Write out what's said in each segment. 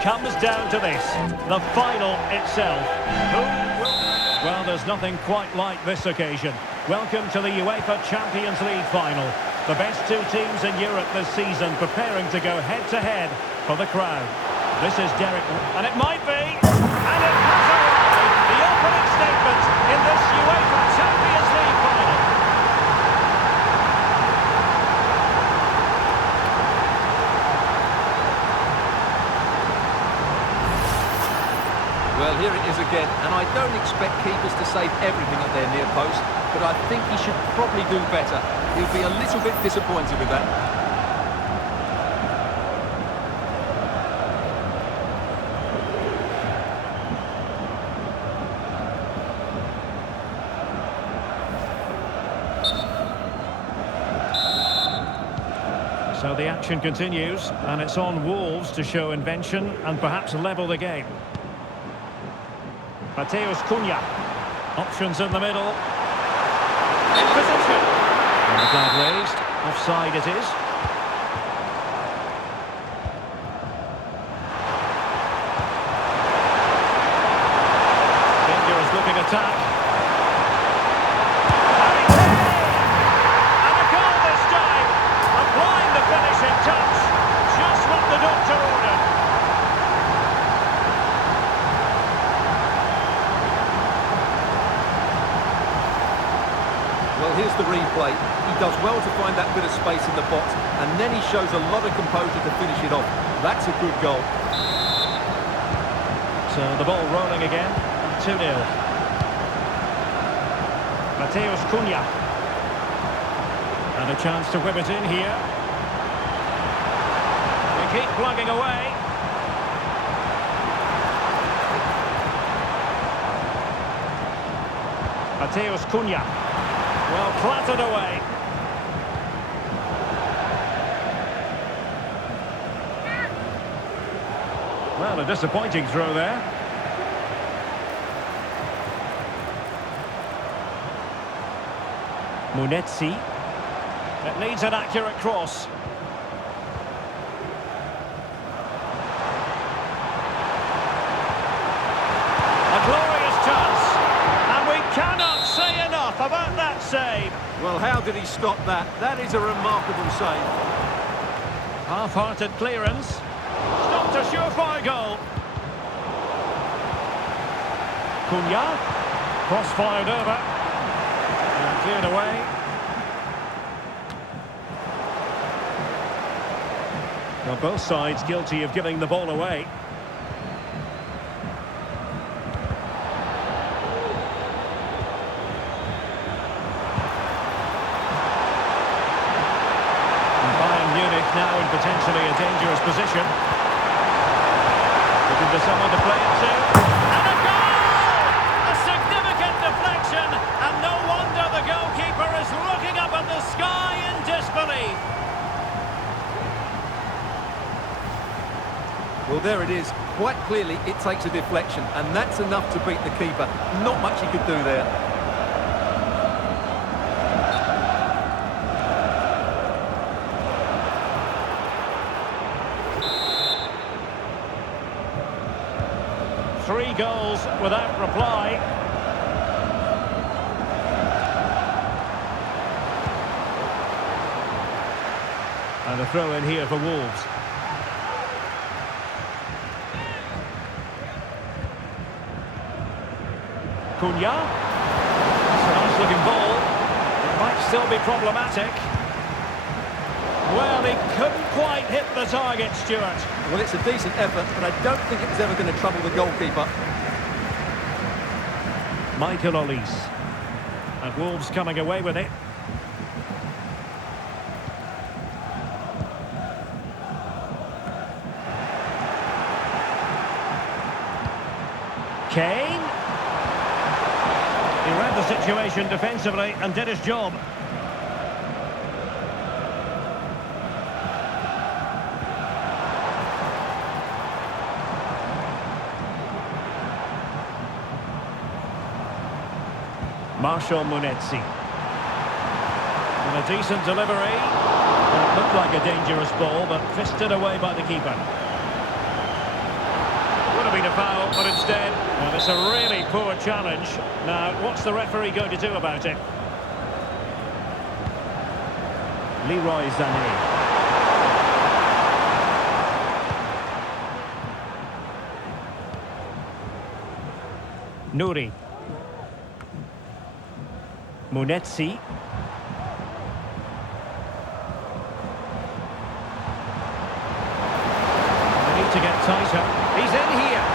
comes down to this, the final itself. Who will... Well, there's nothing quite like this occasion. Welcome to the UEFA Champions League final. The best two teams in Europe this season preparing to go head-to-head for the crown. This is Derek, and it might be, and it has arrived, the opening statement in this UEFA Champions League final. Well, here it is again, and I don't expect keepers to save everything at their near post, but I think he should probably do better. He'll be a little bit disappointed with that. So the action continues, and it's on Wolves to show invention and perhaps level the game. Mateus Cunha. Options in the middle. In position. And the flag raised. Offside it is. Dangerous looking attack. And a goal this time. Applying the finishing touch. Just what the doctor ordered. Well, here's the replay. He does well to find that bit of space in the box, and then he shows a lot of composure to finish it off. That's a good goal. So the ball rolling again, 2-0. Mateus Cunha. And a chance to whip it in here. They keep plugging away. Mateus Cunha. Well, clattered away. Well, a disappointing throw there. Munetsi. It needs an accurate cross. A glorious chance. And we cannot say enough about that save. Well, how did he stop that? That is a remarkable save. Half-hearted clearance. Stopped a surefire goal. Cunha. Cross fired over. And cleared away. Well, both sides guilty of giving the ball away. Bayern Munich now in potentially a dangerous position. Looking for someone to play it to. And a goal! A significant deflection, and no wonder the goalkeeper is looking up at the sky in disbelief. Well, there it is. Quite clearly, it takes a deflection, and that's enough to beat the keeper. Not much he could do there. Three goals without reply. And a throw in here for Wolves. Cunha. It's a nice looking ball. It might still be problematic. Well, he couldn't quite hit the target, Stuart. Well, it's a decent effort, but I don't think it's ever going to trouble the goalkeeper. Michael Olise. And Wolves coming away with it. Kane. He read the situation defensively and did his job. Marshal Munetsi. And a decent delivery. Well, it looked like a dangerous ball, but fisted away by the keeper. a foul, but instead, well, it's a really poor challenge. Now, what's the referee going to do about it? Leroy Sané. Nuri. Munetsi. They need to get tighter. He's in here.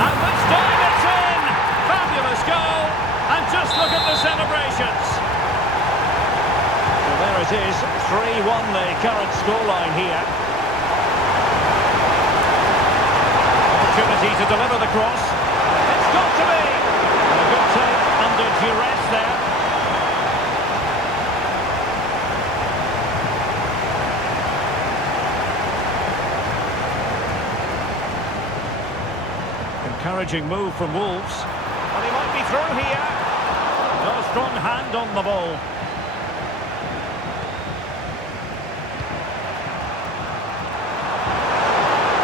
And this time it's in! Fabulous goal. And just look at the celebrations. So there it is. 3-1 the current scoreline here. Opportunity to deliver the cross. It's got to be! A good take under duress there. Encouraging move from Wolves. And he might be through here. No strong hand on the ball.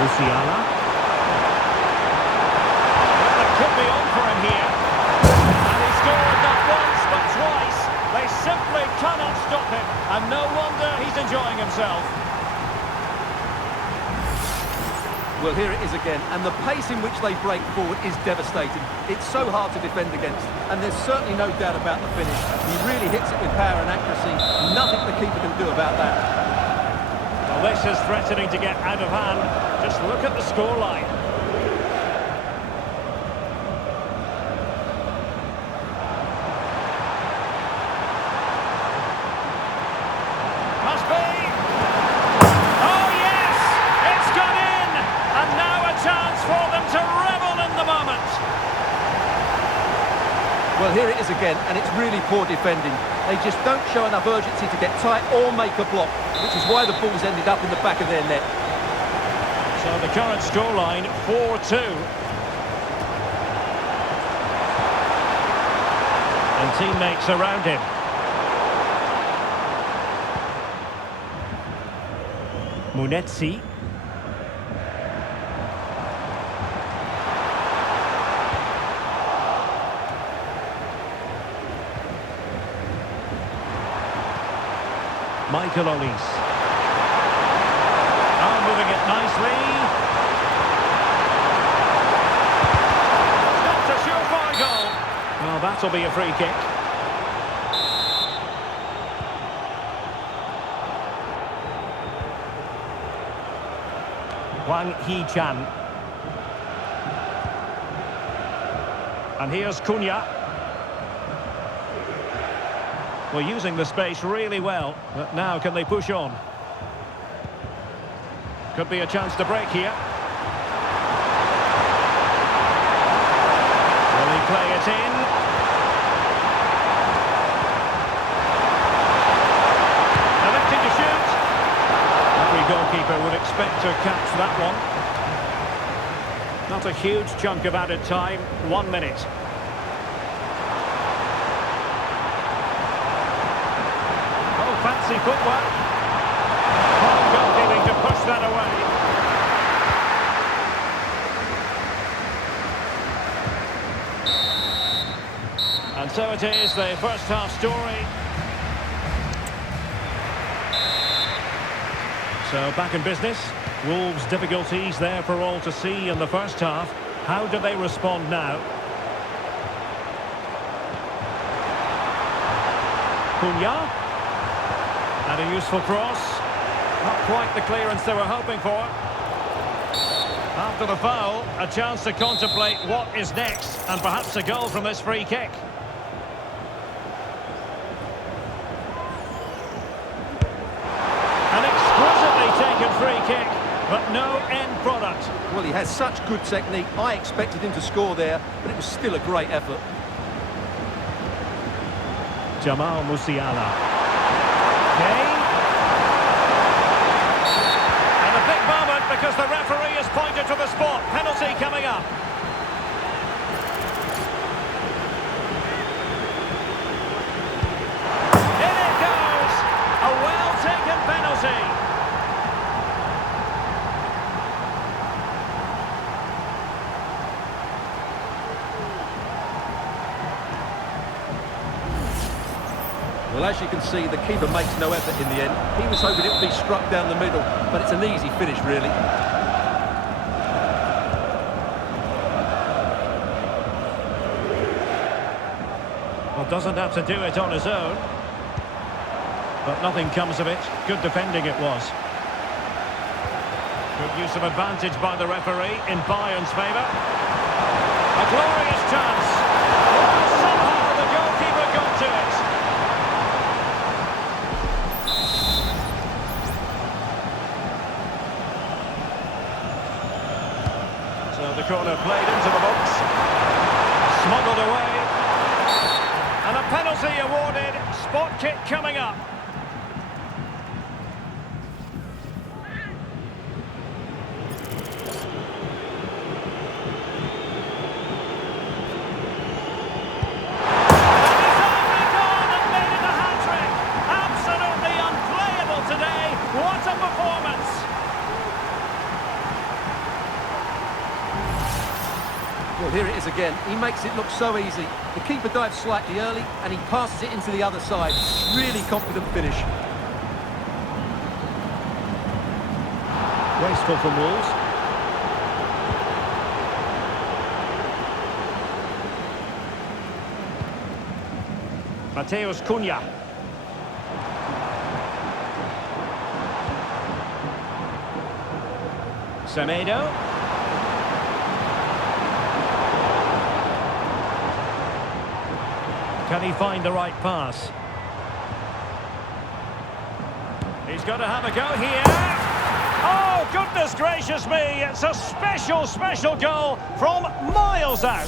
Musiala. Could be on for him here. And he scored not once but twice. They simply cannot stop him. And no wonder he's enjoying himself. Well, here it is again, and the pace in which they break forward is devastating. It's so hard to defend against, and there's certainly no doubt about the finish. He really hits it with power and accuracy. Nothing the keeper can do about that. Well, this is threatening to get out of hand. Just look at the scoreline. Must be! Oh, yes! It's gone in! And now a chance for them to revel in the moment. Well, here it is again, and it's really poor defending. They just don't show enough urgency to get tight or make a block, which is why the ball's ended up in the back of their net. So the current scoreline, 4-2. And teammates around him. Munetsi. Michael Olise. Oh, moving it nicely. That's a surefire goal. Well, that'll be a free kick. Wang Hee-chan. And here's Cunha. Well, using the space really well, but now can they push on? Could be a chance to break here. Will he play it in? Electing to shoot. Every goalkeeper would expect to catch that one. Not a huge chunk of added time, 1 minute. Fancy footwork. Fine goalkeeping to push that away. And so it is, the first half story. So back in business. Wolves' difficulties there for all to see in the first half. How do they respond now? Cunha. And a useful cross. Not quite the clearance they were hoping for. After the foul, a chance to contemplate what is next, and perhaps a goal from this free kick. An exquisitely taken free kick, but no end product. Well, he has such good technique. I expected him to score there, but it was still a great effort. Jamal Musiala. Kane. And a big moment because the referee has pointed to the spot. Penalty coming up. In it goes. A well-taken penalty. Well, as you can see, the keeper makes no effort in the end. He was hoping it would be struck down the middle, but it's an easy finish, really. Well, doesn't have to do it on his own. But nothing comes of it. Good defending it was. Good use of advantage by the referee in Bayern's favour. A glorious chance. Oh, somehow the goalkeeper got to it. So the corner played into the box. Smuggled away. And a penalty awarded. Spot kick coming up. Well, here it is again. He makes it look so easy. The keeper dives slightly early, and he passes it into the other side. Really confident finish. Wasteful from Wolves. Mateus Cunha. Semedo. Can he find the right pass? He's got to have a go here. Oh, goodness gracious me. It's a special, special goal from miles out.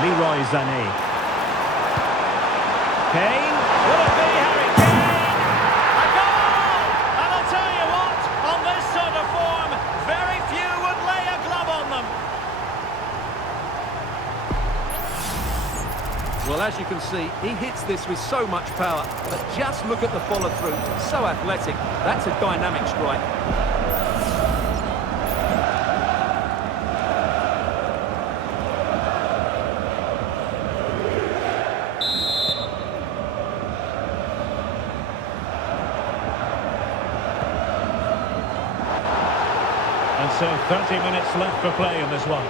Leroy Sané. Kane. Will it be Harry Kane? A goal! And I'll tell you what, on this sort of form, very few would lay a glove on them. Well, as you can see, he hits this with so much power, but just look at the follow-through. So athletic. That's a dynamic strike. And so 30 minutes left for play in this one.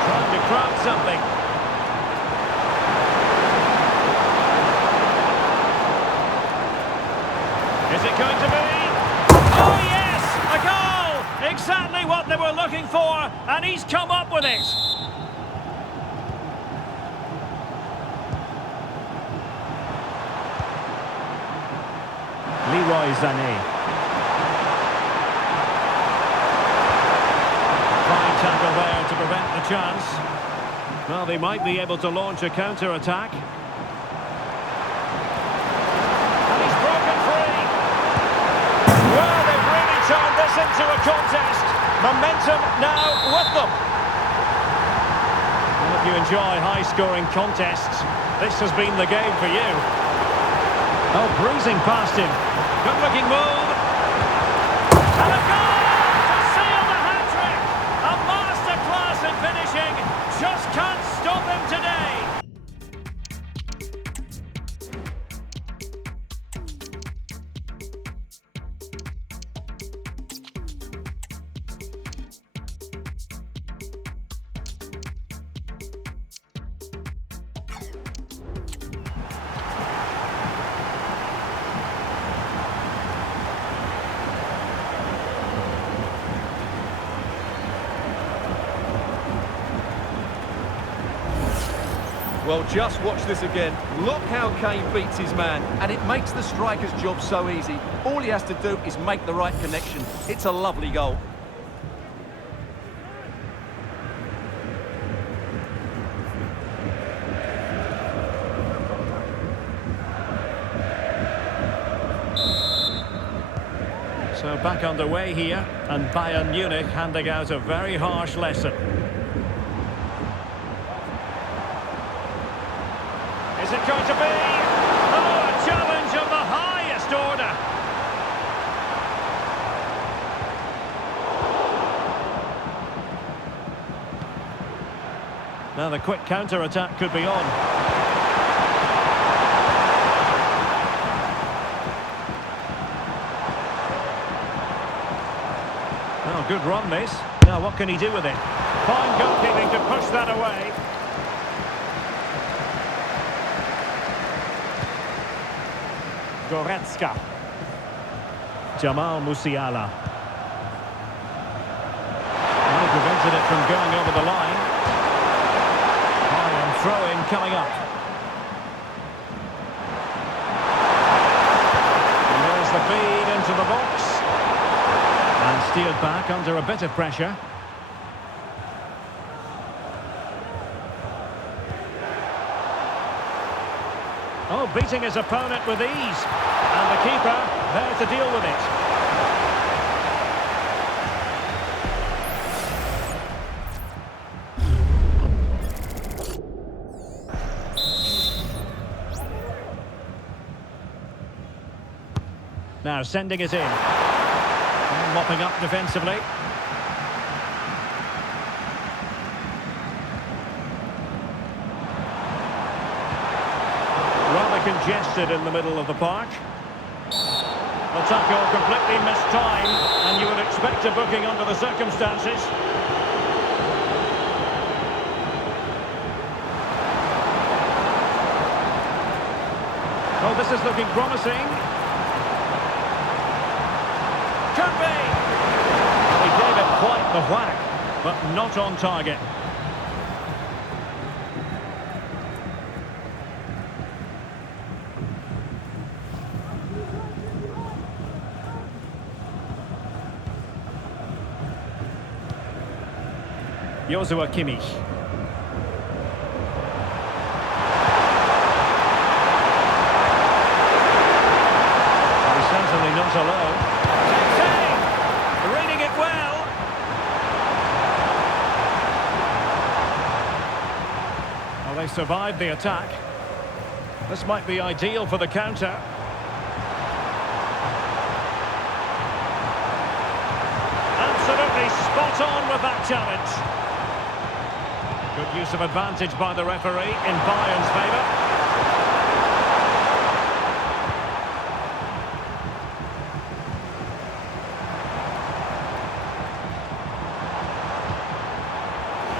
Trying to craft something. Is it going to be? Oh yes! A goal! Exactly what they were looking for, and he's come up with it. Leroy Sané. Fine tackle there to prevent the chance. Well, they might be able to launch a counter-attack. And he's broken free. Well, they've really turned this into a contest. Momentum now with them. Well, if you enjoy high-scoring contests, this has been the game for you. Oh, breezing past him. Good-looking move. And a goal to seal the hat-trick. A masterclass in finishing. Just can't stop him today. Well, just watch this again. Look how Kane beats his man, and it makes the striker's job so easy. All he has to do is make the right connection. It's a lovely goal. So back underway here, and Bayern Munich handing out a very harsh lesson. Is it going to be? Oh, a challenge of the highest order. Now the quick counter-attack could be on. Oh, good run this. Now what can he do with it? Fine goalkeeping to push that away. Goretzka. Jamal Musiala. He prevented it from going over the line. Bayern throw-in coming up. And there's the feed into the box. And steered back under a bit of pressure. Oh, beating his opponent with ease. And the keeper there to deal with it. Now sending it in. And mopping up defensively. Rather congested in the middle of the park. The tackle completely missed time, and you would expect a booking under the circumstances. Oh, this is looking promising. Could be! He gave it quite the whack, but not on target. Joshua Kimmich. He's certainly not alone. Reading it well. Well, they survived the attack. This might be ideal for the counter. Absolutely spot on with that challenge. Good use of advantage by the referee in Bayern's favour.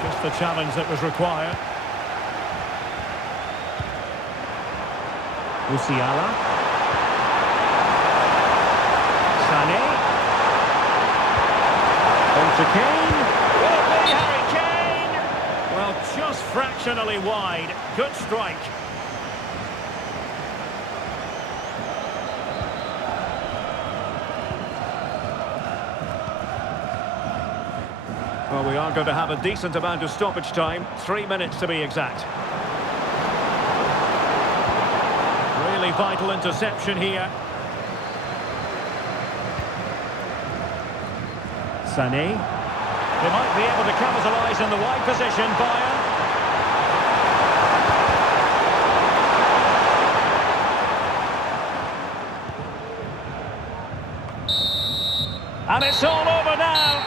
Just the challenge that was required. Musiala. Sané. On to Kane. Will it be Harry Kane? Well, just fractionally wide. Good strike. Well, we are going to have a decent amount of stoppage time. 3 minutes to be exact. Really vital interception here. Sané. They might be able to capitalise in the wide position, Bayern. And it's all over now.